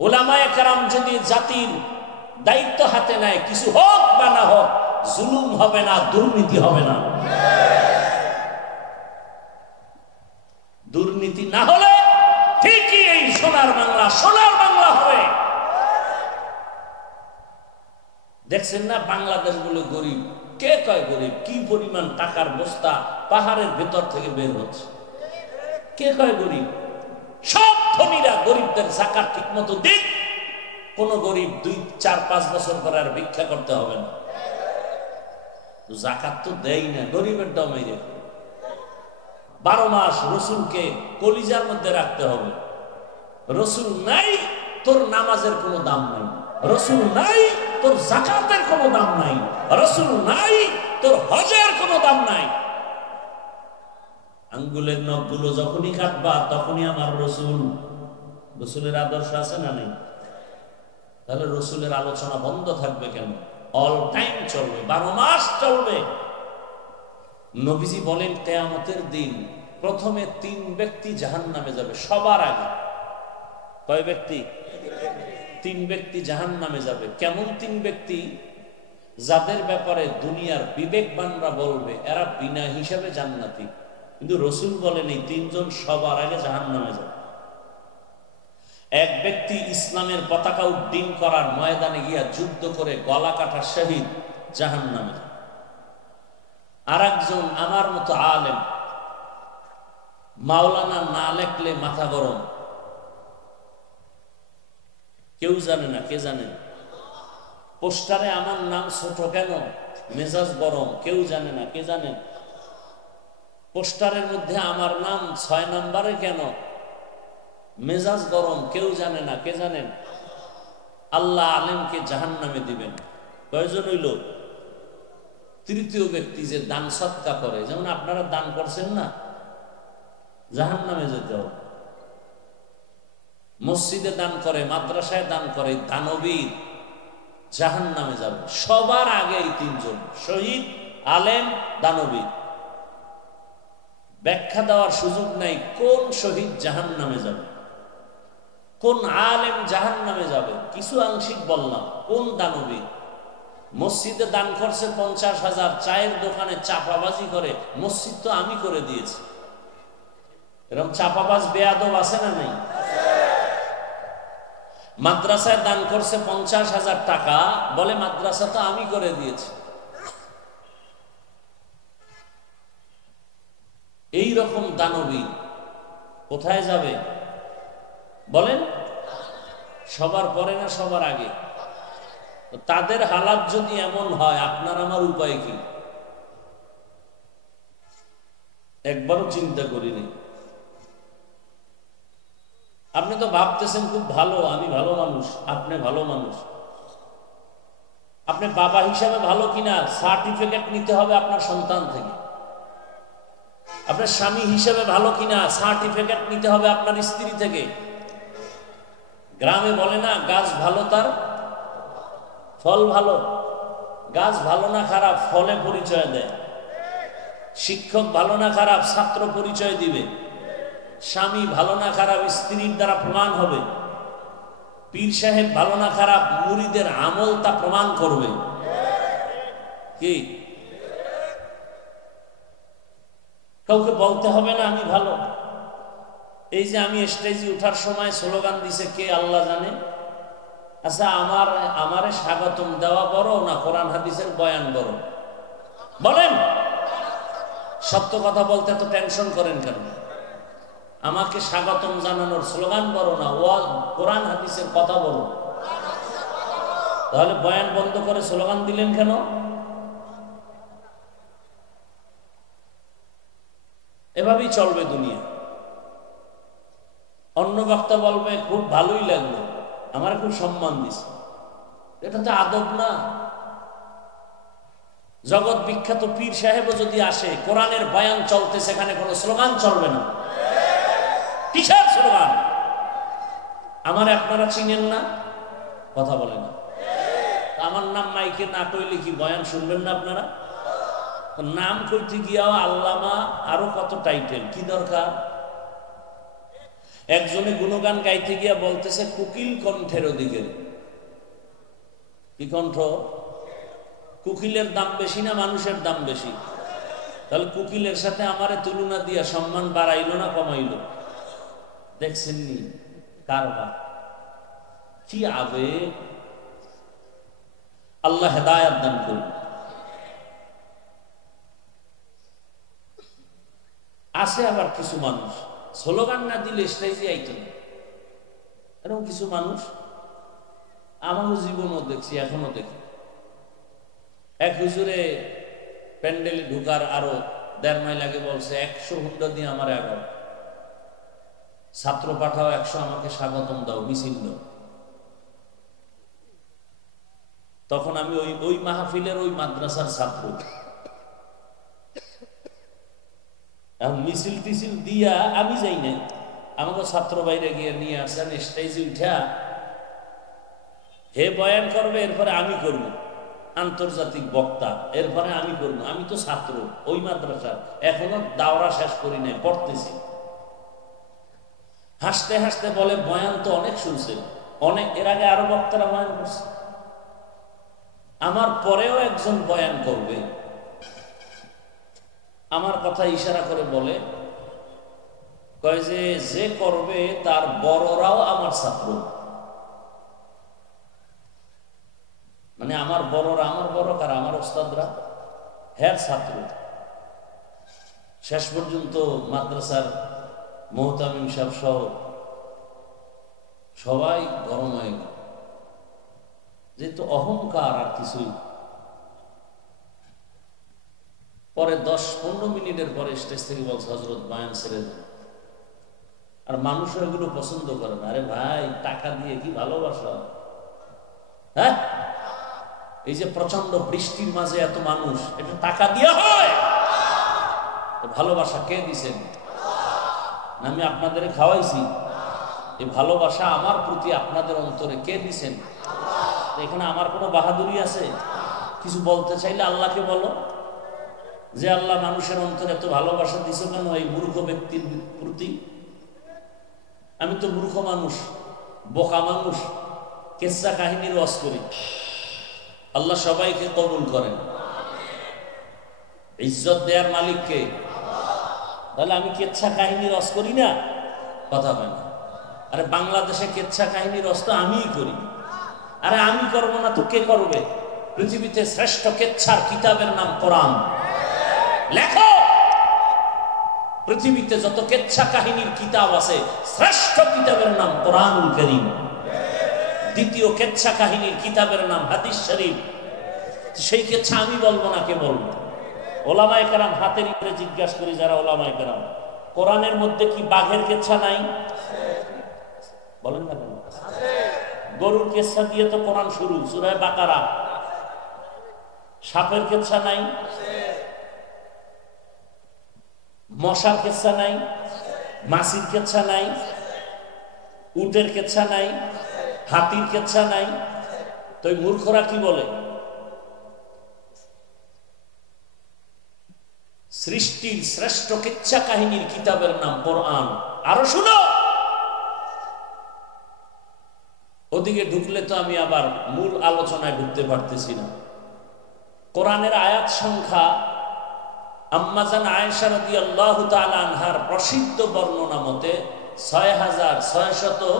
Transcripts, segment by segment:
উলামায়ে কেরাম যদি জাতির দায়িত্ব হাতে নেয়, কিছু হোক বা না হোক, জুলুম হবে না, দুর্নীতি হবে না। দুর্নীতি না হলে ঠিকই এই সোনার বাংলা হবে। দেখছেন না বাংলাদেশ বলে গরিব, কে কয় গরিব? কি পরিমাণ টাকার বস্তা পাহাড়ের ভেতর থেকে বের হচ্ছে, কে কয় গরিব? সব ধনীরা গরিবদের যাকাত ঠিক মতো দিক, কোন গরিব 2-4-5 বছর পরে আর ভিক্ষা করতে হবে না। যাকাত তো দেয় না, গরিবের দমে 12 মাস রসুলকে কলিজার মধ্যে রাখতে হবে। রসুল নাই, তোর নামাজের কোনো দাম নাই। রসুল নাই, তোর যাকাতের কোনো দাম নাই। রসুল নাই, তোর হজের কোনো দাম নাই। আঙ্গুলের নখগুলো যখনই কাটবা তখনই আমার রসুলের আদর্শ আছে না নেই? তাহলে রসুলের আলোচনা বন্ধ থাকবে কেন? অল টাইম চলবে, 12 মাস চলবে। নবীজি বলেন কিয়ামতের দিন প্রথমে 3 ব্যক্তি জাহান্নামে যাবে সবার আগে। কয় ব্যক্তি? 3 ব্যক্তি জাহান্নামে যাবে। কেমন 3 ব্যক্তি? যাদের ব্যাপারে দুনিয়ার বিবেকবানরা বলবে এরা বিনা হিসাবে জান্নাতি, কিন্তু রসুল বলেন এই 3 জন সবার আগে জাহান্নামে যাবে। এক ব্যক্তি ইসলামের পতাকা উড্ডীন করার ময়দানে গিয়া যুদ্ধ করে গলা কাটা শহীদ, জাহান্নামে। আর একজন আমার মতো আলেম, মাওলানা না লেখলে মাথা গরম, কেউ জানে না। কে জানে? পোস্টারে আমার নাম ছোট কেন? মেজাজ গরম, কেউ জানে না। কে জানেন? পোস্টারের মধ্যে আমার নাম 6 নম্বরে কেন? মেজাজ গরম, কেউ জানে না। কে জানেন? আল্লাহ আলেমকে জাহান্নামে দিবেন। কয়জন হইল? তৃতীয় ব্যক্তি যে দান সৎকা করে, যেমন আপনারা দান করছেন না, জাহান্নামে যেতে হবে। মসজিদে দান করে, মাদ্রাসায় দান করে, দানবীর, জাহান্নামে যাবে। সবার আগে এই 3 জন, শহীদ, আলেম, দানবীর। ব্যাখ্যা দেওয়ার সুযোগ নাই কোন শহীদ জাহান্নামে যাবে, কোন আলেম জাহান্নামে যাবে। কিছু আংশিক বললাম। কোন দানবীর? মসজিদে দান করছে 50,000, চায়ের দোকানে চাপাবাজি করে, মসজিদ তো আমি করে দিয়েছি। এরকম চাপাবাজ বেয়াদব আছে না নেই? মাদ্রাসায় দান করছে 50,000 টাকা, বলে মাদ্রাসা তো আমি করে দিয়েছি। এই রকম দানবী কোথায় যাবে বলেন? সবার পরে না সবার আগে? তাদের হালাত যদি এমন হয়, আপনার আমার উপায় কি? একবারও চিন্তা করিনি। আপনি তো ভাবতেছেন খুব ভালো, আমি ভালো মানুষ, আপনি ভালো মানুষ। আপনি বাবা হিসাবে ভালো কিনা সার্টিফিকেট নিতে হবে আপনার সন্তান থেকে। আপনার স্বামী হিসেবে ভালো কিনা সার্টিফিকেট নিতে হবে আপনার স্ত্রী থেকে। গ্রামে বলে না, গাছ ভালো তার ফল ভালো। গাছ ভালো না খারাপ, ফলে পরিচয় দেয়। শিক্ষক ভালো না খারাপ, ছাত্র পরিচয় দিবে। স্বামী ভালো না খারাপ, স্ত্রীর দ্বারা প্রমাণ হবে। পীর সাহেব ভালো না খারাপ, মুরিদের আমল তা প্রমাণ করবে। কি কাউকে বলতে হবে না আমি ভালো? এই যে আমি স্টেজে ওঠার সময় স্লোগান দিছে কে আল্লাহ জানে। আচ্ছা, আমারে স্বাগতম দেওয়া বড় না কোরআন হাদিসের বয়ান বড়? বলেন। সত্য কথা বলতে এত টেনশন করেন কেন? আমাকে স্বাগতম জানানোর স্লোগান বড় না কোরআন হাদিসের কথা বড়? তাহলে বয়ান বন্ধ করে স্লোগান দিলেন কেন? এভাবেই চলবে দুনিয়া। অন্য বক্তা বলবে খুব ভালোই লাগলো, আমার খুব সম্মান দিছে। এটা তো আদব না। জগৎ বিখ্যাত পীর সাহেবও যদি আসে, কোরআনের বয়ান চলতে, সেখানে কোনো স্লোগান চলবে না। কিসের স্লোগান? আমার আপনারা চিনেন না, কথা বলে না। আমার নাম মাইকে না কইলে কি বয়ান শুনবেন না আপনারা? নাম কইতে গিয়াও আল্লামা, আরো কত টাইটেল, কি দরকার? একজনে গুণগান গাইতে গিয়া বলতেছে কুকিল কণ্ঠের অধিকারী। কি কণ্ঠ? কুকিলের দাম বেশি না মানুষের দাম বেশি? তাহলে কুকিলের সাথে আমারে তুলনা দিয়া সম্মান বাড়াইলো না কমাইলো? দেখছেন নি কারবার, কি আবেগ! আল্লাহ হেদায়াত দান করুন। আছে আবার কিছু মানুষ স্লোগান না দিলে স্টেজে আইতো না, এরকম কিছু মানুষ আমারও জীবনও দেখছি, এখনো দেখি। এক হুজুরে প্যান্ডেলে ঢুকার আরো 1.5 মাইল আগে বলছে 100 হুন্ডা দিয়ে আমার আগাও, ছাত্র পাঠাও 100, আমাকে স্বাগতম দাও, মিছিল দাও। তখন আমি ওই মাহফিলের ওই মাদ্রাসার ছাত্র, মিছিল টিছিল দিয়া আমি যাই না, আমাকে ছাত্র বাইরে গিয়ে নিয়ে আসছেন স্টেজে উঠা, হে বয়ান করবে, এরপরে আমি করব, আন্তর্জাতিক বক্তা, এরপরে আমি করব। আমি তো ছাত্র ওই মাদ্রাসার, এখনো দাওরা শেষ করি নাই, পড়তেছি। হাসতে হাসতে বলে বয়ান তো অনেক শুনছে, অনেক, এর আগে আরো বক্তারা বয়ান করছে, আমার পরেও একজন বয়ান করবে। আমার কথা ইশারা করে বলে, কয় যে করবে তার বড়রাও আমার ছাত্র, মানে আমার বড়রা, আমার বড় কারা, আমার ওস্তাদরা হ্যাঁ ছাত্র। শেষ পর্যন্ত মাদ্রাসার মোহতামিম সাহেব সহ সবাই গরম হয়ে গেল, যেহেতু অহংকার আর কিছুই। পরে 10-15 মিনিটের পরে স্টেজ থেকে বলছে হযরত বয়ান ছেড়ে দেন। আর মানুষ এগুলো পছন্দ করে না। আরে ভাই, টাকা দিয়ে কি ভালোবাসা? হ্যাঁ, এই যে প্রচন্ড বৃষ্টির মাঝে এত মানুষ, এটা টাকা দিয়ে হয়? ভালোবাসা কে দিছেন? আমি আপনাদের খাওয়াইছি, এই ভালোবাসা আমার প্রতি আপনাদের অন্তরে কে দিছেন? এখানে আমার কোনো বাহাদুরি আছে? কিছু বলতে চাইলে আল্লাহকে বলো যে আল্লাহ মানুষের অন্তরে এত ভালোবাসা দিছো কেন এই মূর্খ ব্যক্তির প্রতি? আমি তো মূর্খ মানুষ, বোকা মানুষ, কেচ্ছা কাহিনীর ওয়াজ করি। আল্লাহ সবাইকে কবুল করেন। ইজ্জত দেওয়ার মালিককে। তাহলে আমি কেচ্ছা কাহিনীর ওয়াজ করি না? কথা হয় না। আরে বাংলাদেশে কেচ্ছা কাহিনীর ওয়াজ তো আমিই করি। আরে আমি করবো না তো কে করবে? পৃথিবীতে শ্রেষ্ঠ কেচ্ছার কিতাবের নাম কোরআন। লেখো, পৃথিবীতে যত কেচ্ছা কাহিনীর কিতাব আছে, শ্রেষ্ঠ কিতাবের নাম কোরআনুল কারীম। দ্বিতীয় কেচ্ছা কাহিনীর কিতাবের নাম হাদিস শরীফ। সেই কেচ্ছা আমি বলবো না, কে বলবো? ওলামায়ে কেরাম হাতের উপরে জিজ্ঞাসা করি, যারা ওলামায়ে কেরাম, কোরআনের মধ্যে কি বাঘের কেচ্ছা নাই? বলেন না কেন? গরুর কেচ্ছা দিয়ে তো কোরআন শুরু, সূরা বাকারা। সাপের কেচ্ছা নাই? মশার কেচ্ছা নাই? মাছির কেচ্ছা নাই? উটের কেচ্ছা নাই? হাতির কেচ্ছা নাই? তো এই মূর্খরা কি বলে? সৃষ্টির শ্রেষ্ঠ কেচ্ছা কাহিনীর কিতাবের নাম কোরআন। আরো শুনো, ওদিকে ঢুকলে তো আমি আবার মূল আলোচনায় ঢুকতে পারতেছি না। কোরআনের আয়াত সংখ্যা আম্মাজান আয়েশা রাদিয়াল্লাহু তাআলা আনহার প্রসিদ্ধ বর্ণনা মতে 6600।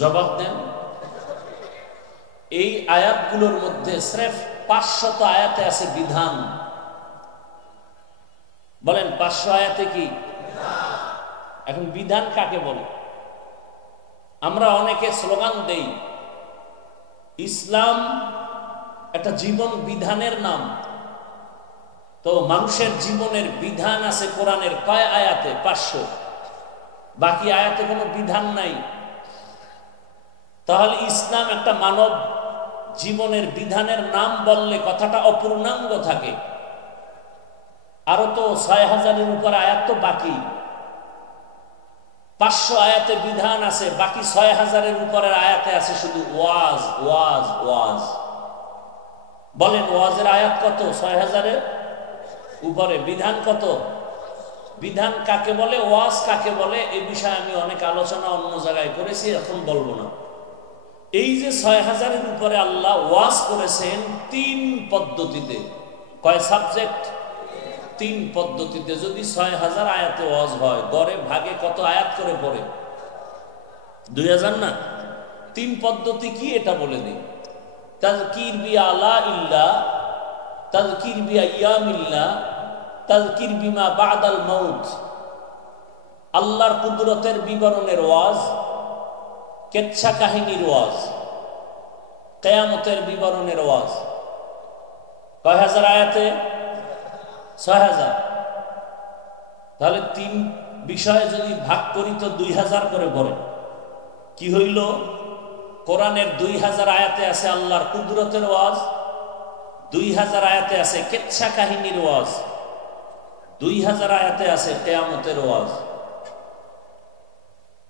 জবাব দেন। এই আয়াতগুলোর মধ্যে স্রেফ 500 আয়াতে আছে বিধান। বলেন 500 আয়াতে কি? এখন বিধান কাকে বলে? আমরা অনেকে স্লোগান দেই ইসলাম একটা জীবন বিধানের নাম। তো মানুষের জীবনের বিধান আছে কোরআনের কয় আয়াতে? 500। বাকি আয়াতে কোনো বিধান নাই। তাহলে ইসলাম একটা মানব জীবনের বিধানের নাম বললে কথাটা অপূর্ণাঙ্গ থাকে। আরো তো 6000-এর উপর আয়াত তো বাকি। 500 আয়াতে বিধান আছে, বাকি 6000-এর উপরের আয়াতে আছে শুধু ওয়াজ ওয়াজ ওয়াজ। বলেন ওয়াজের আয়াত কত? 6000-এর উপরে। বিধান কত? বিধান কাকে বলে, ওয়াজ কাকে বলে, এই বিষয়ে আমি অনেক আলোচনা অন্য জায়গায় করেছি, এখন বলবো না। এই যে ৬,০০০-এর উপরে আল্লাহ ওয়াজ করেছেন ৩ পদ্ধতিতে। কয় সাবজেক্ট? ৩ পদ্ধতিতে। যদি ৬,০০০ আয়াতে ওয়াজ হয়, গড়ে ভাগে কত আয়াত করে পড়ে? ২,০০০ না? ৩ পদ্ধতি কি এটা বলে দিই। তাযকির বি আলা ইল্লাহ, তাযকির বি আইয়ামিল্লাহ, তাযকির বিমা বাদাল মাউত। আল্লাহর কুদরতের বিবরণের ওয়াজ, কেচ্ছা কাহিনীর ওয়াজ, কিয়ামতের বিবরণের ওয়াজ। কয় হাজার আয়াতে? ৬,০০০। তাহলে ৩ বিষয়ে যদি ভাগ করি তো ২,০০০ করে পড়ে। কি হইল? কোরআনের ২,০০০ আয়াতে আছে আল্লাহর কুদরতের ওয়াজ, ২,০০০ আয়াতে আছে কেচ্ছা কাহিনীর ওয়াজ, ২,০০০ আয়াতে আছে কিয়ামতের ওয়াজ।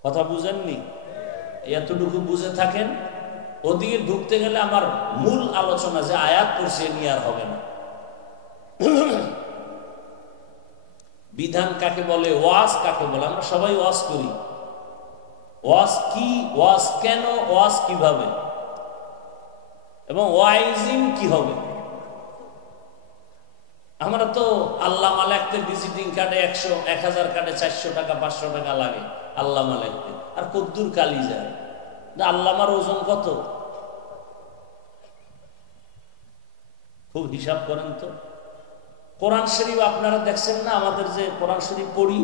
কথা বুঝেননি? এতটুকু বুঝে থাকেন, ওদিকে ঢুকতে গেলে আমার মূল আলোচনা যে আয়াত পড়ছে নিয়ে আর হবে না। বিধান কাকে বলে, ওয়াজ কাকে বলে? আমরা সবাই ওয়াজ করি। ওয়াজ কি, ওয়াজ কেন, ওয়াজ কিভাবে, এবং ওয়াইজিং কি হবে? আমরা তো আল্লামা লিখতে ভিজিটিং কার্ডে 100, 1000 কার্ডে 400 টাকা 500 টাকা লাগে আল্লামা লিখতে, আর কদ্দুর কালি যায়। আল্লামার ওজন কত? খুব হিসাব করেন তো। কোরআন শরীফ আপনারা দেখছেন না? আমাদের যে কোরআন শরীফ পড়ি,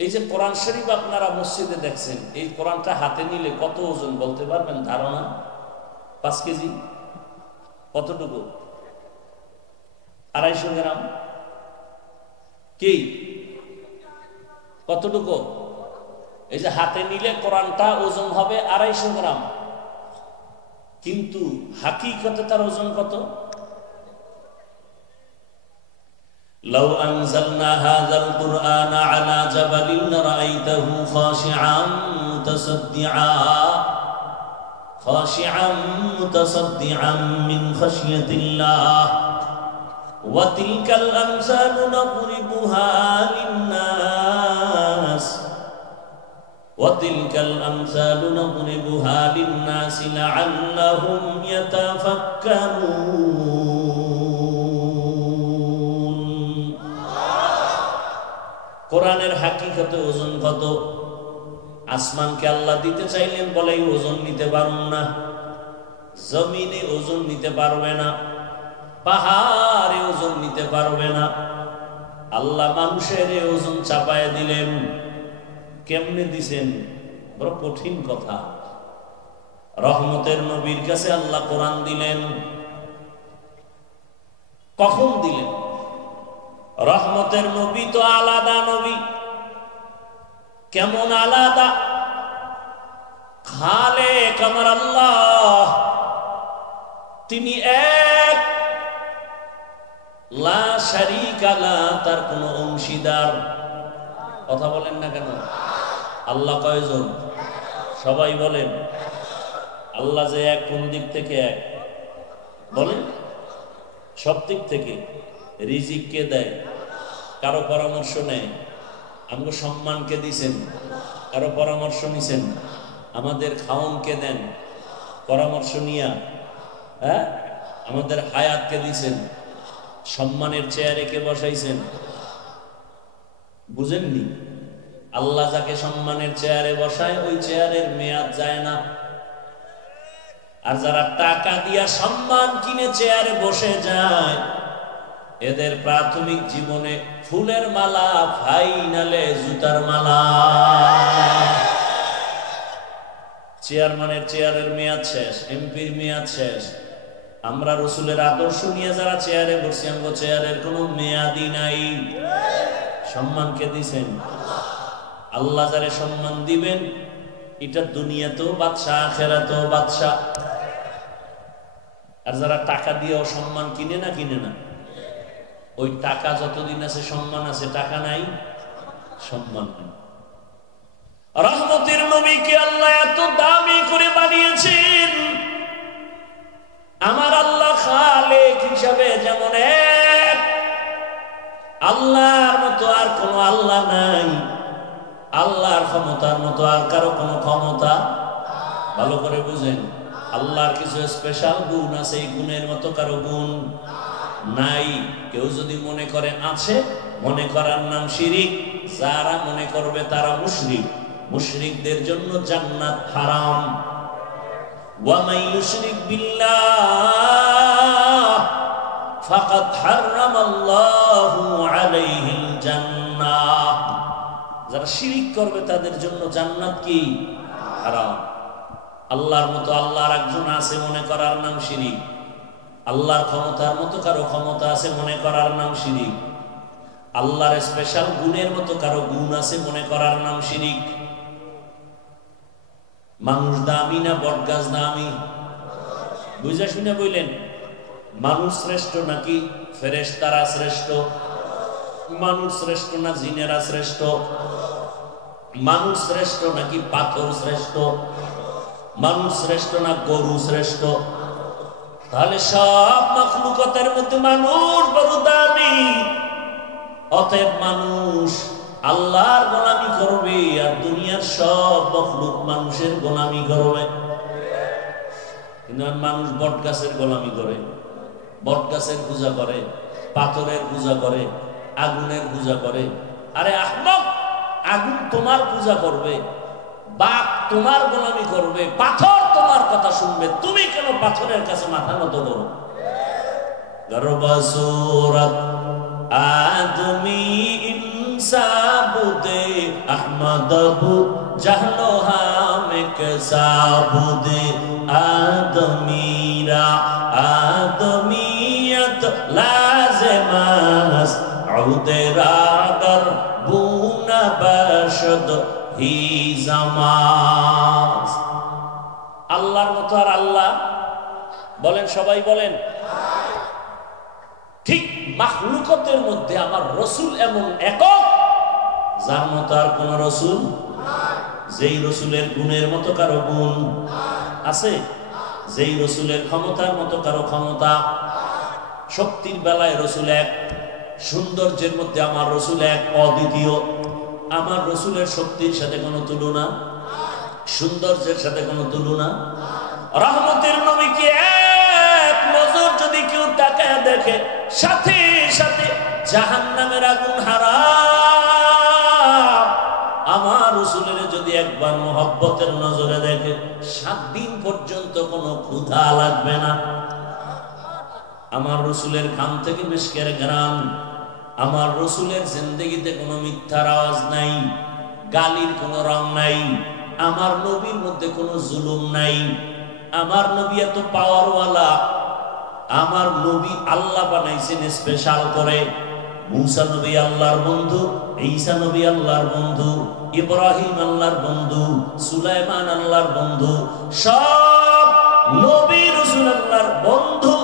এই যে কোরআন শরীফ আপনারা মসজিদে দেখছেন, এই কোরআনটা হাতে নিলে কত ওজন বলতে পারবেন? ধারণা? 5 কেজি? কতটুকু? 250 গ্রাম? কি কতটুকু? এই যে হাতে নিলে কোরআনটা ওজন হবে 250 গ্রাম, কিন্তু হাকিকতে তার ওজন কত? لو أنزلنا هذا القرآن على جبل لرأيته خاشعا متصدعا من خشية الله وتلك الأمثال نضربها للناس لعلهم يتفكرون. কোরআনের হাকিকতে ওজন কত? আসমানকে আল্লাহ দিতে চাইলেন, বলে ওজন নিতে পারুন না। জমিনে ওজন নিতে পারবে না, পাহাড়ে ওজন নিতে পারবে না। আল্লাহ মানুষের ওজন চাপায় দিলেন। কেমনে দিছেন? বড় কঠিন কথা। রহমতের নবীর কাছে আল্লাহ কোরআন দিলেন। কখন দিলেন? রহমতের নবী তো আলাদা নবী। কেমন আলাদা? খালেক আমার আল্লাহ, তিনি এক, লা শারীকা লা, তার কোনো অংশীদার। কথা বলেন না কেন? আল্লাহ কয়জন? সবাই বলেন। আল্লাহ যে এক, কোন দিক থেকে এক বলেন? সব দিক থেকে। রিজিক কে দেয়? কারো পরামর্শ নেয়? আমাকে সম্মানকে দিছেন? কারো পরামর্শ নিছেন? আমাদের খাওনকে দেন পরামর্শ নিয়া? হ্যাঁ, আমাদের হায়াতকে দিছেন, সম্মানের চেয়ারে কে বসাইছেন? বুঝেননি? আল্লাহ যাকে সম্মানের চেয়ারে বসায়, ওই চেয়ারের মেয়াদ যায় না। আর যারা টাকা দিয়া সম্মান কিনে চেয়ারে বসে যায়, এদের প্রাথমিক জীবনে ফুলের মালা, ফাইনালে জুতার মালা। চেয়ারম্যানের চেয়ারের মেয়াদ শেষ, এমপির মেয়াদ শেষ। আমরা রসুলের আদর্শ নিয়ে যারা চেয়ারে বসছি, আমরা চেয়ারের কোনো মেয়াদই নাই। সম্মানকে দিছেন আল্লাহ। যারে সম্মান দিবেন, এটা দুনিয়াতেও বাদশা, আখিরাতেও বাদশা। আর যারা টাকা দিয়েও সম্মান কিনে না, কিনে না, ওই টাকা যতদিন আছে সম্মান আছে, টাকা নাই সম্মান নেই। রহমতের নবীকে আল্লাহ এত দামি করে বানিয়েছেন। আমার আল্লাহ খালেক হিসাবে যেমন এক, আল্লাহর মতো আর কোনো আল্লাহ নাই, আল্লাহর ক্ষমতার মতো আর কারো কোনো ক্ষমতা। ভালো করে বুঝেন, আল্লাহর কিছু স্পেশাল গুণ আছে, এই গুণের মতো কারো গুণ নাই। কেউ যদি মনে করে আছে, মনে করার নাম শিরিক। যারা মনে করবে তারা মুশরিক। মুশরিকদের জন্য জান্নাত হারাম। ওয়া মান ইউশরিক বিল্লাহ ফাকাদ হারামাল্লাহু আলাইহিল জান্নাহ। যারা শিরিক করবে তাদের জন্য জান্নাত কি? হারাম। আল্লাহর মতো আল্লাহর একজন আছে মনে করার নাম শিরিক। আল্লাহর ক্ষমতার মতো কারো ক্ষমতা আছে মনে করার নাম শিরিক। আল্লাহর স্পেশাল গুণের মতো কারো গুণ আছে মনে করার নাম শিরিক। মানুষ দামি না বটগাছ দামি? বুঝা শুনে বললেন, মানুষ শ্রেষ্ঠ নাকি ফেরেশতারা শ্রেষ্ঠ? মানুষ শ্রেষ্ঠ না জিনেরা শ্রেষ্ঠ? মানুষ শ্রেষ্ঠ নাকি পাথর শ্রেষ্ঠ? মানুষ শ্রেষ্ঠ না গরু শ্রেষ্ঠ? তাহলে সব মাখলুকাতের মধ্যে মানুষ বড় দামি। অতএব মানুষ আল্লাহর গোলামি করবে আর দুনিয়ার সব মাখলুক মানুষের গোলামি করবে। কিন্তু মানুষ বট গাছের গোলামি করে, বট গাছের পূজা করে, পাথরের পূজা করে, আগুনের পূজা করে। আরে আহমক, আগুন তোমার পূজা করবে, বাঘ তোমার গোলামি করবে, পাথর তোমার কথা শুনবে, তুমি কেন পাথরের কাছে মাথা নত করো? গর্বসুরত আদমি ইনসাবুদে আহমদবু জাহলো হামেক সাবুদে আদমিরা আদমিয়ত লাজেমাস আউদেরাগর বুনা বশদ হি জামাস। আল্লাহর মতো আর আল্লাহ বলেন, সবাই বলেন। ঠিক মাখলুকাতের মধ্যে আমার রসুল এমন একক যার মতো আর কোন রসুল, যেই রসুলের গুণের মতো কারো গুণ আছে, যেই রসুলের ক্ষমতার মতো কারো ক্ষমতা। শক্তির বেলায় রসুল এক, সৌন্দর্যের মধ্যে আমার রসুল এক, অদ্বিতীয়। আমার রসুলের শক্তির সাথে কোনো তুলনা, সৌন্দর্যের সাথে কোনো তুলনা। রহমতের নবীকে এক নজর যদি কেউ তাকায় দেখে, সাথে সাথে জাহান্নামের আগুন হারাম। আমার রসুলের যদি একবার মোহব্বতের নজরে দেখে, 7 দিন পর্যন্ত কোনো ক্ষুধা লাগবে না। আমার রসুলের ঘাম থেকে মিশকের ঘ্রাণ। আমার রসুলের জিন্দেগিতে কোনো মিথ্যার আওয়াজ নাই, গালির কোনো রং নাই। আমার নবীর মধ্যে কোনো জুলুম নাই। আমার নবী এত পাওয়ারওয়ালা। আমার নবী আল্লাহ বানাইছেন স্পেশাল করে। মুসা নবী আল্লাহর বন্ধু, ঈসা নবী আল্লাহর বন্ধু, ইব্রাহিম আল্লাহর বন্ধু, সুলাইমান আল্লাহর বন্ধু। সব নবী রাসূল আল্লাহর বন্ধু।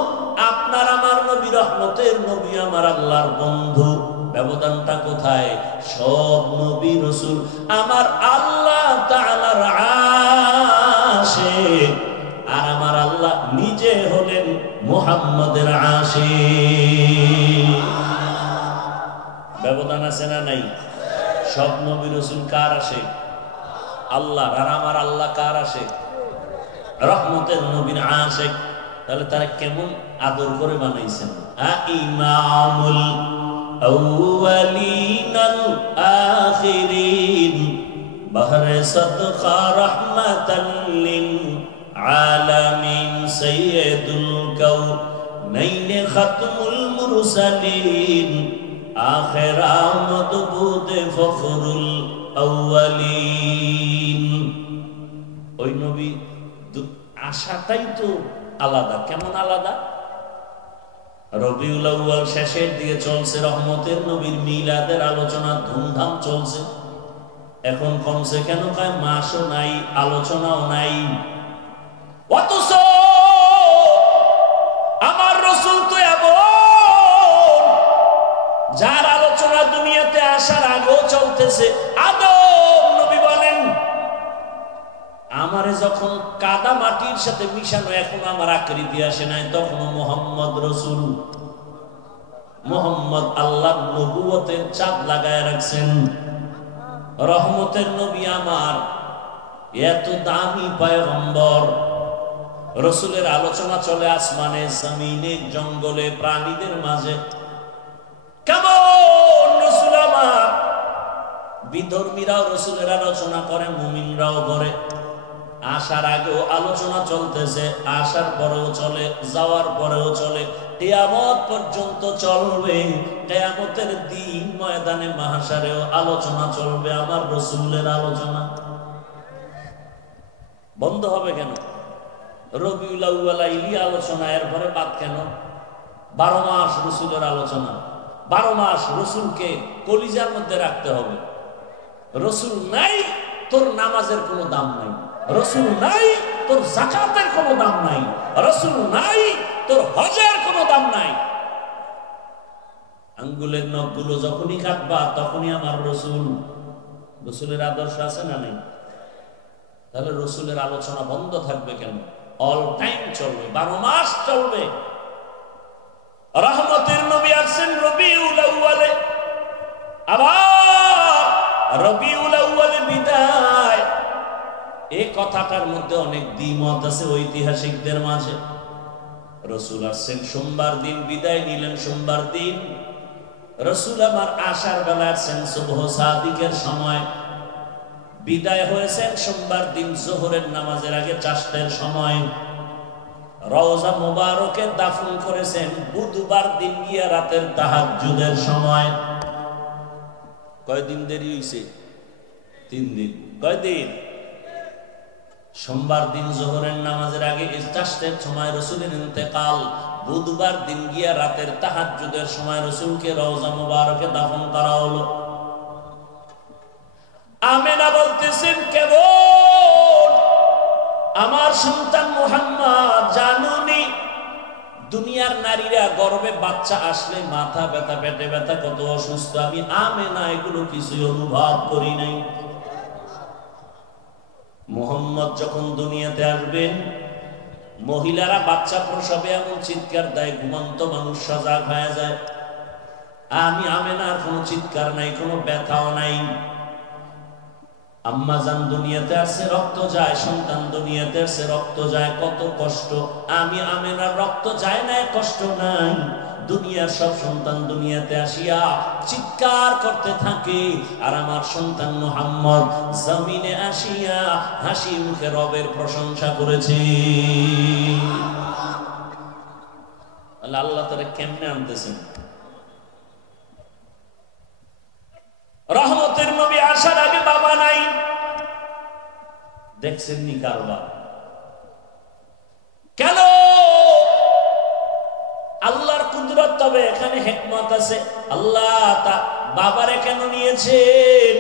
আপনার আমার নবী রহমতের নবী, আমার আল্লাহর বন্ধু। ব্যবধানটা কোথায়? সব নবী রাসূল আমার আল্লাহ তাআলার আশিক, আর আমার আল্লাহ নিজে হলেন মুহাম্মদের আশিক। ব্যবধান আছে না নাই? সব নবী রাসূল কার আশিক? আল্লাহ। আর আমার আল্লাহ কার আশিক? রহমতের নবীর আশিক। তাহলে তারা কেমন আদর করে বানাইছেন। ইমামুল আউয়ালিন আল আখিরিন বাহরে সাদকা রাহমাতাল লিল আলামিন সাইয়্যিদুল কাউনাইন খাতমুল মুরসালিন আখির আমদ বুদে ফখরুল আউয়ালিন। ওই নবী আশাটাই তো আলাদা। কেমন আলাদা? রবিউল আউয়াল শেষের দিকে চলছে, রহমতের নবীর মিলাদের আলোচনা ধুমধাম চলছে। এখন কমছে কেন? কয় মাসও নাই, আলোচনাও নাই। অথচ আমার রাসূল তো এমন, যার আলোচনা দুনিয়াতে আসার আগেও চলতেছে। আদম নবী বলেন, আমারে যখন কাদা মাটির সাথে মিশানো, এখন আমার আকৃতি আসে নাই, তখন মুহাম্মদ রাসূল। মুহাম্মদ আল্লাহর নবুয়তের চাঁদ লাগায় রাখছেন। রহমতের নবী আমার, এত দামি পয়গম্বর। রসুলের আলোচনা চলে আসমানে, জমিনে, জঙ্গলে, প্রাণীদের মাঝে। কেমন রসুল আমার! বিধর্মীরাও রসুলের আলোচনা করে, মুমিনরাও করে। আসার আগেও আলোচনা চলতেছে, আসার পরেও চলে, যাওয়ার পরেও চলে, কিয়ামত পর্যন্ত চলবে। কিয়ামতের দিন ময়দানে মাহশারেও আলোচনা চলবে আমার রসুলের আলোচনা। বন্ধ হবে কেন? রবিউল আউয়াল আইলি আলোচনা, এরপরে বাদ কেন? 12 মাস রসুলের আলোচনা। 12 মাস রসুলকে কলিজার মধ্যে রাখতে হবে। রসুল নাই, তোর নামাজের কোনো দাম নাই। রসুল নাই, তোর যাকাতের কোনো দাম নাই। রসুল নাই, তোর হজের কোনো দাম নাই। আঙ্গুলের নখগুলো যখনই কাটবা তখনই আমার রসুল। রসুলের আদর্শ আছে না নেই? তাহলে রসুলের আলোচনা বন্ধ থাকবে কেন? অল টাইম চলবে, 12 মাস চলবে। রহমতের নবী আসছেন রবিউল আউয়ালে, আবার রবিউল আউয়ালে বিদায়। এই কথাটার মধ্যে অনেক দ্বিমত আছে ঐতিহাসিকদের মাঝে। রসুল আসছেন সোমবার দিন, বিদায় নিলেন সোমবার দিন। রসুল আমার আসার বেলা আসছেন সুবহ সাদিকের সময়, বিদায় হয়েছেন সোমবার দিন জোহরের নামাজের আগে 4টার সময়। রওজা মুবারকে দাফন করেছেন বুধবার দিন গিয়া রাতের তাহাজ্জুদের সময়। কয়দিন দেরি হইছে? 3 দিন। কয়দিন? সোমবার দিন জোহরের নামাজের আগে 4টার সময় রসুলের ইন্তেকাল, বুধবার দিন গিয়া রাতের তাহাজ্জুদের সময় রসুলকে রওজা মুবারকে দাফন করা হলো। আমেনা বলতেছেন, কেবল আমার সন্তান মুহাম্মদ, জানুনি দুনিয়ার নারীরা গর্ভে বাচ্চা আসলে মাথা ব্যথা, পেটে ব্যথা, কত অসুস্থ, আমি আমেনা এগুলো কিছুই অনুভব করি নাই। মুহাম্মদ যখন দুনিয়াতে আসবেন, মহিলারা বাচ্চা প্রসবে এমন চিৎকার দেয়, ঘুমন্ত মানুষ সজাগ হয়ে যায়। আমি আমেনার কোনো চিৎকার নাই, কোনো ব্যথাও নাই। আম্মা জান দুনিয়াতে আসছে, রক্ত যায়, সন্তান দুনিয়াতে আসছে, রক্ত যায়, কত কষ্ট। আমি আমেনার রক্ত যায় না, কষ্ট নাই। দুনিয়ার সব সন্তান দুনিয়াতে আসিয়া চিৎকার করতে থাকে, আর আমার সন্তান মুহাম্মদ জমিনে আসিয়া হাসি মুখে রবের প্রশংসা করেছে। আল্লাহ তারা কেমনে আনতেছেন? রহমতের নবী আসার আগে বাবা নাই, দেখছেন নি কারবার? কেন? আল্লাহর কুদরত, তবে এখানে হিকমত আছে। আল্লাহ তা বাবারে কেন নিয়েছেন?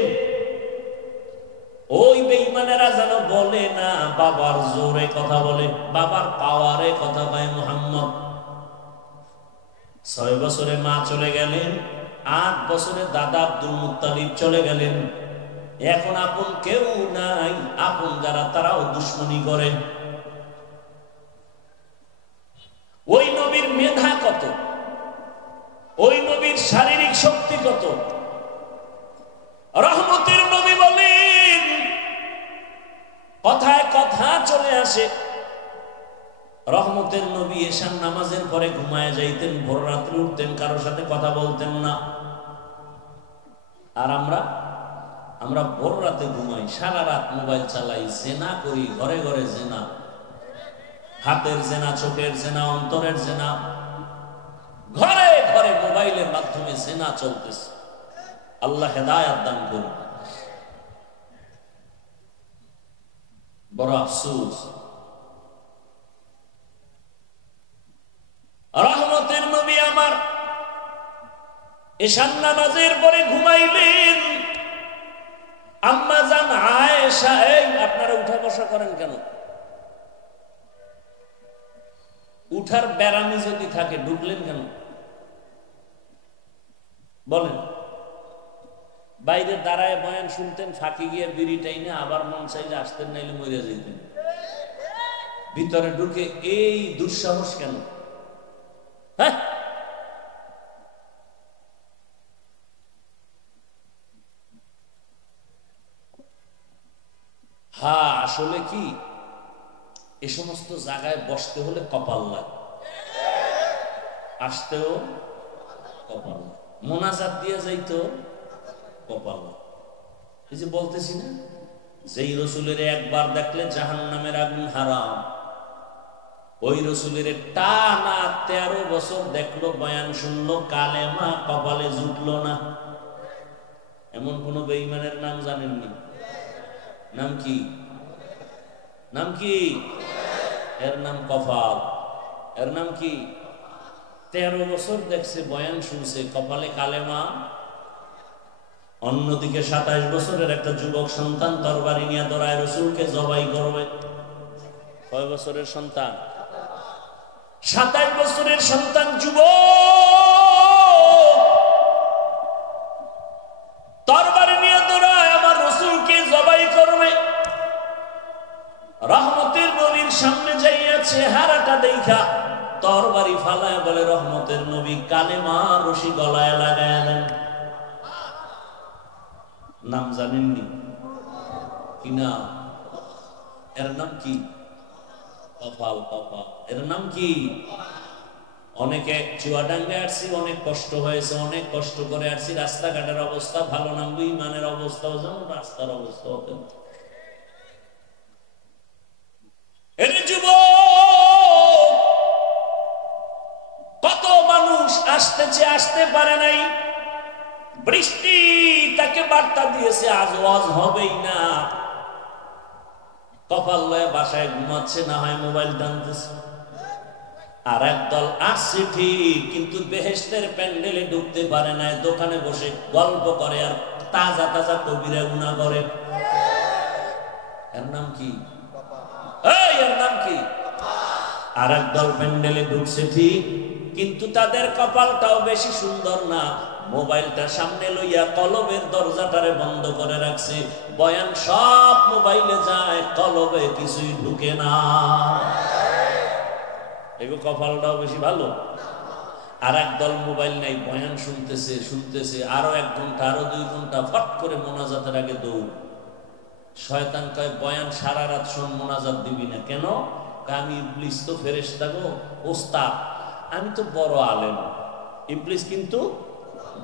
ওই বেঈমানেরা যেন বলে না বাবার জোরে কথা বলে, বাবার পাওয়ারে কথা কয় মুহাম্মদ। 6 বছরে মা চলে গেলেন, 8 বছরে দাদা আব্দুল মুত্তালিব চলে গেলেন। এখন আপন কেউ নাই, আপন যারা তারাও দুশ্মনী করে। ওই নবীর মেধা কত, ওই নবীর শারীরিক শক্তি কত। রহমতের নবী বলেন, কথায় কথা চলে আসে। রহমতের নবী এশার নামাজের পরে ঘুমায় যাইতেন, ভোর রাত্রে উঠতেন, কারোর সাথে কথা বলতেন না। আর আমরা ভোর রাতে ঘুমাই, সারা রাত মোবাইল চালাই, জেনা করি, ঘরে ঘরে জেনা, হাতের জেনা, চোখের জেনা, অন্তরের জেনা, ঘরে ঘরে মোবাইলের মাধ্যমে জেনা চলতেছে। আল্লাহ হেদায়েত দান করুন। বড় আফসোস, রহমতের নবী আমার এশার নামাজের পরে ঘুমাইলেন। আম্মা জান আয়েশা, এই আপনারা উঠা বসা করেন কেন? উঠার ব্যারামি যদি থাকে ঢুকলেন কেন বলেন? বাইরে দাঁড়ায় বয়ান শুনতেন, ফাঁকি গিয়ে বিড়ি টাইনে আবার মন চাইলে আসতেন, নাইলে মরে যেতেন। ভিতরে ঢুকে এই দুঃসাহস কেন? হ্যাঁ, আসলে কি এ সমস্ত জায়গায় বসতে হলে কপাল লাগে, আসতেও কপাল, মোনাজাত দিয়ে যাইতো কপাল। এই যে বলতেছি না, যেই রসুলের একবার দেখলে জাহান্নামের আগুন হারাম, ওই রসুলের টানা 13 বছর দেখলো, বয়ান শুনলো, কালেমা কপালে জুটলো না। এমন কোন বেঈমানের নাম জানেননি? নাম কি? নাম কি? এর নাম কপাল। এর নাম কি? 13 বছর দেখছে, বয়ান শুনছে, কপালে কালেমা। অন্যদিকে 27 বছরের একটা যুবক সন্তান তরবারি নিয়ে দৌড়ায় রসুলকে জবাই করবে। কয় বছরের সন্তান? 27 বছরের সন্তান যুবক তরবারি নিয়ে দৌড়ায় আমার রসুলকে জবাই করবে। রহমতের নবীর সামনে যাইয়া চেহারাটা দেখা তরবারি ফালায় বলে, রহমতের নবী কালেমা রশি গলায় লাগায় দেন। নাম জানেননি কি? না, এর নাম কি? কপাল। কপাল এর নাম কি? অনেকে চুয়াডাঙ্গে আসছি, অনেক কষ্ট হয়েছে, অনেক কষ্ট করে আসছি, রাস্তাঘাটের অবস্থা ভালো না, ইমানের অবস্থাও যেমন রাস্তার অবস্থা হতে। কত মানুষ আসতেছে, আসতে পারে নাই, বৃষ্টি তাকে বার্তা দিয়েছে আজ ওয়াজ হবেই না। কপাল লয়ে বাসায় ঘুমাচ্ছে, না হয় মোবাইল টানতেছে। আর একদল আসছে ঠিক, কিন্তু বেহেশতের প্যান্ডেলে ঢুকতে পারে না, দোকানে বসে গল্প করে আর তাজা তাজা কবিরা গুনাহ করে। এর নাম কি? এর নাম কি? আর একদল প্যান্ডেলে ঢুকছে ঠিক, কিন্তু তাদের কপালটাও বেশি সুন্দর না। মোবাইলটা সামনে লইয়া কলবের দরজাটারে বন্ধ করে রাখছে, বয়ান সব মোবাইলে যায়, কলবে কিছুই ঢুকে না। এগো কপালটাও বেশি ভালো। আর একদল মোবাইল নাই, বয়ান শুনতেছে শুনতেছে, আরো 1 ঘন্টা, আরো 2 ঘন্টা, ফট করে মোনাজাতের আগে দৌড়। শয়তান কয়, বয়ান সারা রাত শোন, মোনাজাত দিবি না কেন? আমি ইবলিস তো ফেরেশতা গো, ওস্তাদ, আমি তো বড় আলেম। ইবলিস কিন্তু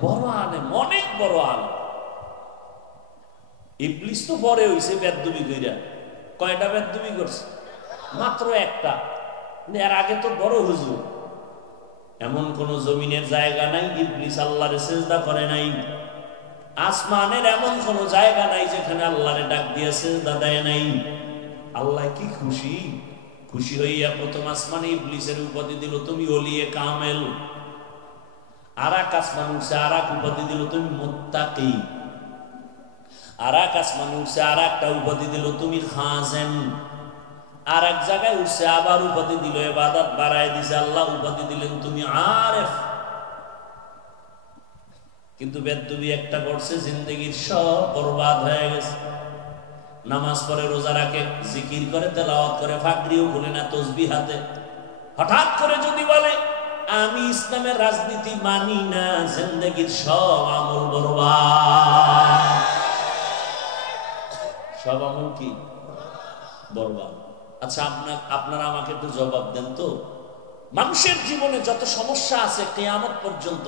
বড় আলেম, অনেক বড় আলেম। ইবলিস তো পরে হইছে বেদবি কইরা। কয়টা বেদবি করছে? মাত্র একটা। এর আগে তো বড় হুজুর। এমন কোন জমিনের জায়গা নাই ইবলিস আল্লাহরে সিজদা করে নাই। আসমানের এমন কোন জায়গা নাই যেখানে আল্লাহরে ডাক দিয়ে সিজদা দেয় নাই। আল্লাহ কি খুশি, খুশি হইয়া প্রথম আসমানে ইবলিসের উপাধি দিল, তুমি ওলিয়ে কামেল। আর এক আসমান উঠছে, আর এক উপাধি দিল, তুমি মুত্তাকি। আর এক আসমান উঠছে, আর একটা উপাধি দিল, তুমি খাজেন। আর এক জায়গায় উঠছে, আবার উপাধি দিল, ইবাদত বাড়ায় দিছে আল্লাহ, উপাধি দিলেন তুমি আরেফ। কিন্তু বেদবি একটা করছে, জিন্দগির সব বরবাদ হয়ে গেছে। নামাজ পড়ে, রোজা রাখে, জিকির করে, তেলাওয়াত করে, ফাকরিও খুলে না, তসবিহ হাতে। হঠাৎ করে যদি বলে আমি ইসলামের রাজনীতি মানি না, জিন্দগির সব আমল বরবাদ। সব আমল কি বরবাদ? আচ্ছা, আপনারা আমাকে একটু জবাব দেন তো, মানুষের জীবনে যত সমস্যা আছে কিয়ামত পর্যন্ত,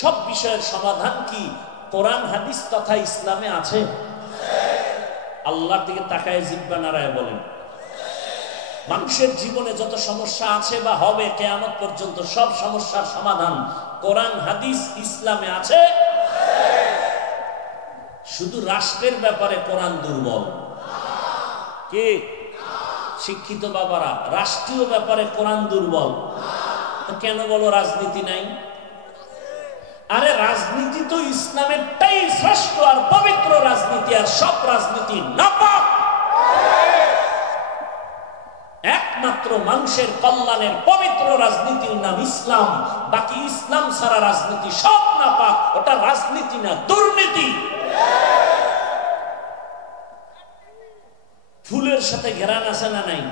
সব বিষয়ের সমাধান কি কোরআন হাদিস তথা ইসলামে আছে? আল্লাহর দিকে তাকায় জিহ্বা নাড়ায় বলেন, মানুষের জীবনে যত সমস্যা আছে বা হবে কিয়ামত পর্যন্ত, সব সমস্যার সমাধান কোরআন হাদিস ইসলামে আছে? শুধু রাষ্ট্রের ব্যাপারে কোরআন দুর্বল। কি শিক্ষিত বাবারা, রাষ্ট্রীয় ব্যাপারে কোরআন দুর্বল। কেন বলো রাজনীতি নাই? আরে রাজনীতি তো ইসলামেরটাই শ্রেষ্ঠ আর পবিত্র রাজনীতি, আর সব রাজনীতি নাপাক। একমাত্র মানুষের কল্যাণের পবিত্র রাজনীতির নাম ইসলাম। বাকি ইসলাম ছাড়া রাজনীতি সব নাপাক। ওটা রাজনীতি না, দুর্নীতি। ফুলের সাথে ঘেরান আছে না নাই?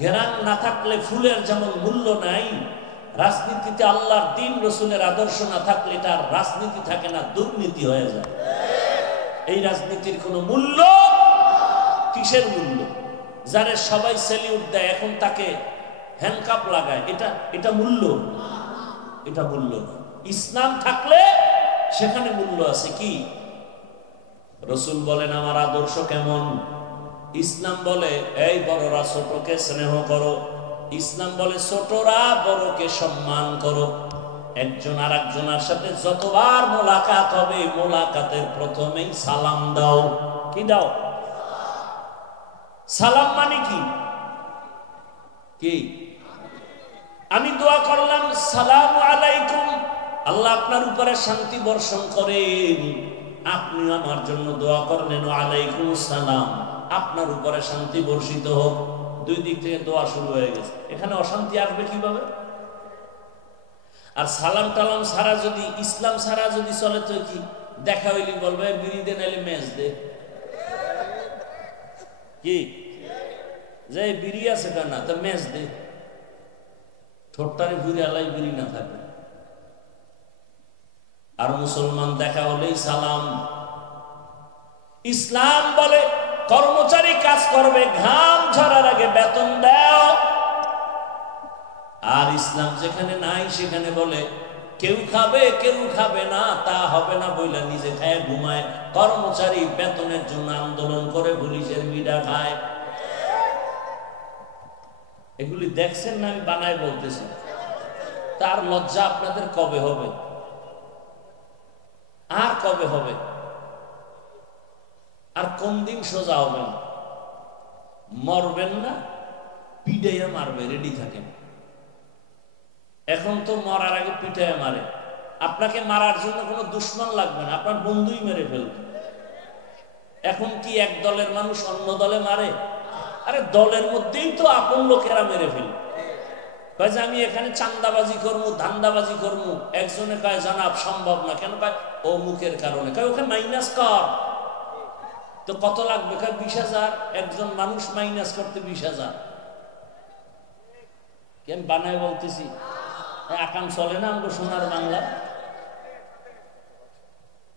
ঘেরান না থাকলে ফুলের যেমন মূল্য নাই, রাজনীতিতে আল্লাহর দ্বীন রসুলের আদর্শ না থাকলে এটা রাজনীতি থাকে না, দুর্নীতি হয়ে যায়। এই রাজনীতির কোনো মূল্য কি কিসের মূল্য? যারে সবাই সেলিউট দেয় এখন তাকে হ্যান্ডকাপ লাগায়, এটা মূল্য? এটা মূল্য না। ইসলাম থাকলে সেখানে মূল্য আছে। কি? রসুল বলেন আমার আদর্শ কেমন? ইসলাম বলে এই বড়রা ছোটকে স্নেহ করো। ইসলাম বলে ছোটরা বড়কে সম্মান করো। একজন আর একজনের সাথে যতবার মোলাকাত হবে মোলাকাতের প্রথমেই সালাম দাও। কি দাও? সালাম মানে কি? কি? আমি দোয়া করলাম সালামু আলাইকুম, আল্লাহ আপনার উপরে শান্তি বর্ষণ করেন। আপনি আমার জন্য দোয়া করলেন আলাইকুম সালাম, আপনার উপরে শান্তি বর্ষিত হোক। দুই দিক থেকে দোয়া শুরু হয়ে গেছে। এখানে অশান্তি আসবে কিভাবে? আর সালাম টালাম ছাড়া যদি, ইসলাম ছাড়া যদি চলে তো কি? দেখা হইলি বলবে বিড়ি দে নাইলে মেজ দে। কি যে বিড়ি আছে কেনা তো মেজ দে, ঠোঁটটারে ঘুরে আলাই বিড়ি না থাকে। আর মুসলমান দেখা হলেই সালাম। ইসলাম বলে কর্মচারী কাজ করবে, ঘাম ঝরার আগে বেতন দাও। আর ইসলাম যেখানে নাই সেখানে বলে কেউ খাবে কেউ খাবে না, তা হবে না বইলা নিজে খায় ঘুমায়। কর্মচারী বেতনের জন্য আন্দোলন করে পুলিশের বিড়া খায়। এগুলি দেখছেন না? আমি বানায় বলতেছি। তার লজ্জা আপনাদের কবে হবে? আর কবে হবে? আর কোন দিন সোজা হবেন? মরবেন না, পিটাইয়া মারবে, রেডি থাকেন। এখন তো মরার আগে পিটাইয়া মারে। আপনাকে মারার জন্য কোনো দুশ্মন লাগবে না, আপনার বন্ধুই মেরে ফেলবে। এখন কি এক দলের মানুষ অন্য দলে মারে? আরে দলের মধ্যেই তো আপন লোকেরা মেরে ফেলবে। কয় যে আমি এখানে চান্দাবাজি করবো, ধান্দাবাজি করবো। একজনে কয় জানাব সম্ভব না। কেন? কয় ও মুখের কারণে। কয় ওকে মাইনাস কর। তো কত লাগবে? কয় 20,000। একজন মানুষ মাইনাস করতে 20,000। কেন বানায় বলতেছি? আকাম চলে না আমাকে সোনার বাংলা?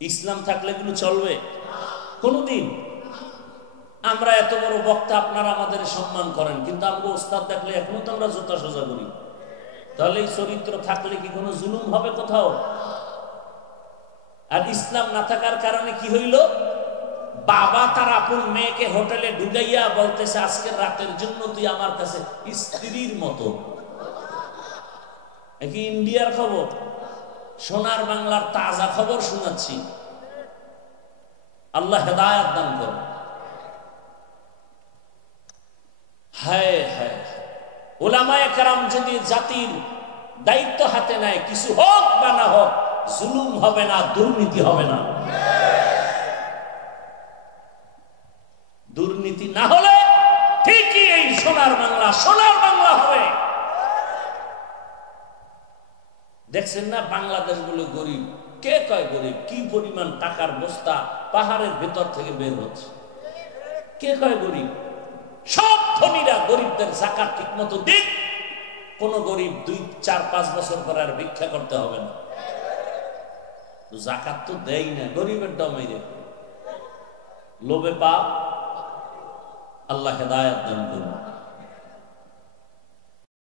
ইসলাম থাকলে কিন্তু চলবে কোনদিন? আমরা এত বড় বক্তা, আপনারা আমাদের সম্মান করেন, কিন্তু আমরা ওস্তাদ দেখলে এখনো তো আমরা জোতা সোজা করি। তাহলে এই চরিত্র থাকলে কি কোনো জুলুম হবে কোথাও? আর ইসলাম না থাকার কারণে কি হইল? বাবা তার আপন মেয়েকে হোটেলে ঢুকাইয়া বলতেছে আজকের রাতের জন্য তুই আমার কাছে স্ত্রীর মতো। কি ইন্ডিয়ার খবর? সোনার বাংলার তাজা খবর শোনাচ্ছি। আল্লাহ হেদায়েত দান করুন। হায় হায়, ওলামায়ে কেরাম যদি জাতির দায়িত্ব হাতে নেয়, কিছু হোক বা না হোক, জুলুম হবে না, দুর্নীতি হবে না। দুর্নীতি না হলে ঠিকই এই সোনার বাংলা হবে। দেখছেন না বাংলাদেশ বলে গরিব? কে কয় গরিব? কি পরিমাণ টাকার বস্তা পাহাড়ের ভেতর থেকে বের হচ্ছে। কে কয় গরিব? সব ধনীরা গরিবদের যাকাত ঠিক মতো দিক। কোন গরিব 2-4-5 বছর পরে আর ভিক্ষা করতে হবে না। যাকাত তো দেয় না, গরিবের দমে লোভে পাপ। আল্লাহ হেদায়েত দান করুন।